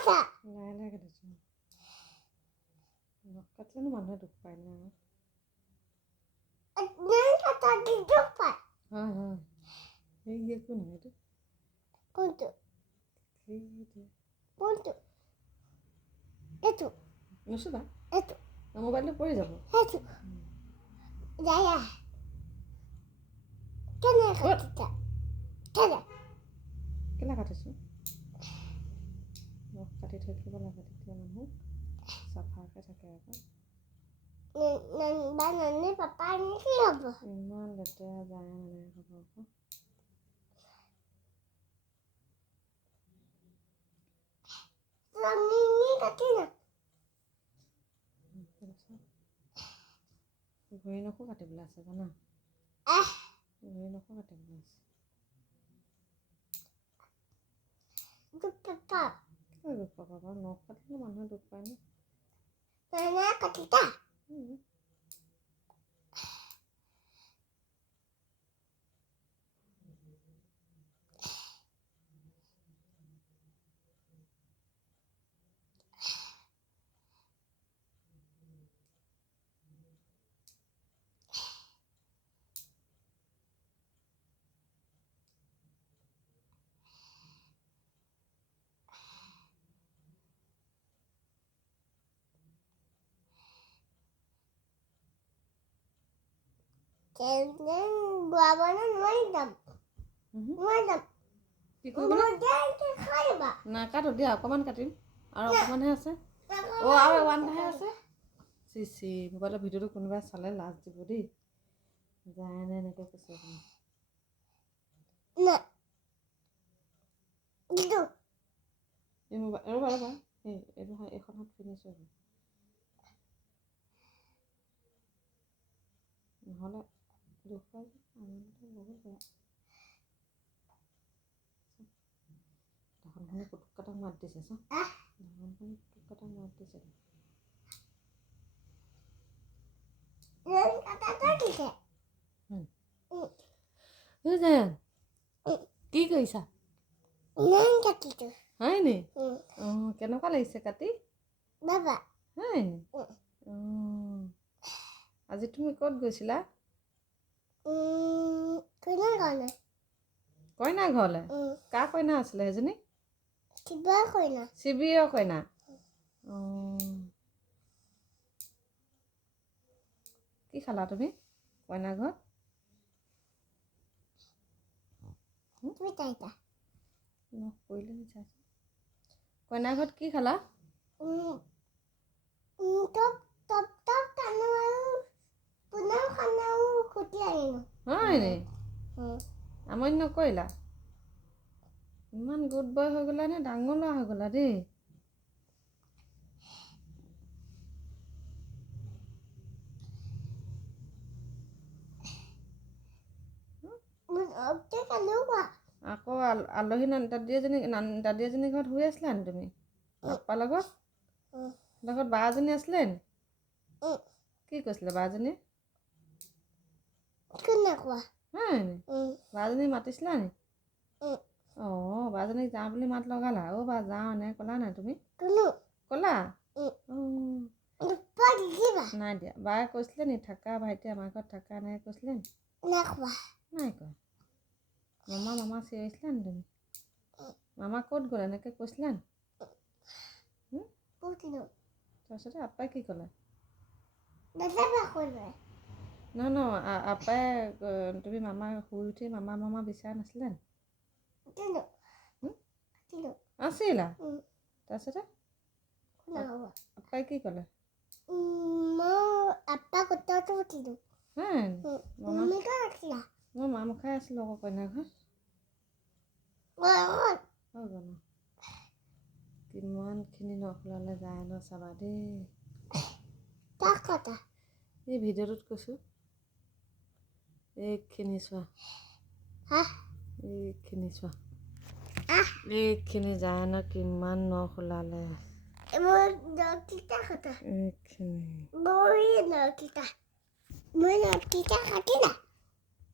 লাহে কাটিছোঁ নখ কাটিলেনো মানুহে দুখ পায় না হয় হয় সেই একো নহয় এইটো কোনটো সেইটো কোনটো এইটো নুচুবা এইটো মোবাইলটো পৰি যাব সেইটো যায়া কেনে কেনে কাটিছোঁ কাটি থৈ দিব লাগে তেতিয়া মানুহ চাফাকৈ থাকে আকৌ। ইমান লেতেৰা যায় মানে হ'ব আকৌ। কাটিবলৈ আছে জানা। কাটিবলৈ আছে। 아빠가 너 화장만 해도 빠니. 나나 같다. 응. দিবা নাকাটো দিয়া অকণমান কাটিম। আৰু অকণমানহে আছে। অ' আৰু ওৱানটাহে আছে। চি চি, মোবাইলৰ ভিডিঅ'টো কোনোবাই চালে, লাজ দিব দেই। এনেকৈ কৈছে আপুনি না এই মোবাইল ৰ'বা ৰ'বা। এই, এইটো এইখন হাত আকৌ নহ'লে দুখ পাই যে, আমাৰতো বহুত বেয়া ধানখনি মাত দিছে চা আহ। ধানখনি পুটুক কাটাক মাত দিছে কি কৰিছা নাই কাটিটো হয় নি অঁ কেনেকুৱা লাগিছে কাটি হয় অঁ আজি তুমি ক'ত গৈছিলা কোনে কাৰণে কইনা ঘৰলৈ? কাৰ কইনা আছিলে সেইজনী? কিবা কইনা। শিবিৰৰ কইনা? কি খালা তুমি কইনা ঘৰত? কইনা ঘৰত কি খালা? টপ টপ টপ কানো আৰু পুনৰ খানাও খুটি আনিলোঁ হয় নি আমনি নকৰিলা ইমান গুড বয় হৈ গ'লা নে ডাঙৰ ল'ৰা হৈ গ'লা দেই আকৌ আল আলহী দাদী এজনী দাদী এজনী ঘৰত শুই আছিলা নি তুমি পাপাৰ লগত। লগত বা এজনী আছিলে নি। কি কৈছিলে বাজনীয়ে কোনে কোৱা হয় নি বাজনী মাতিছিলা নি। অঁ বাজনীক যাওঁ বুলি মাত লগালা। অ' বা যাওঁ এনেকৈ ক'লা নাই তুমি? ক'লা। উম। দিবা। নাই দিয়া। বায়ে কৈছিলে নি থাকা ভাইটি আমাৰ ঘৰত থাকা এনেকৈ কৈছিলে নি? নাই কোৱা। মামা মামা চিঞৰিছিলা নি তুমি? মামা ক'ত গ'ল? এনেকৈ কৈছিলা নি? তাৰপিছতে আপ্পাই কি ক'লে? নাযাবা কৰিবা নহয় নহয় আপাই তুমি মামা শুই উঠি মামা মামা বিচৰা নাছিলে আছিলা তাৰপিছতে আপাই কি ক'লে মই মা মুখাই আছিলো আকৌ কইনাঘৰ কিমানখিনি নখলালে যায় ন চাবা দেই এই ভিডিঅ'টোত কৈছোঁ এইখিনি চোৱা হা এইখিনি চোৱা আহ এইখিনি যায় ন কিমান নখ ওলালে মোৰ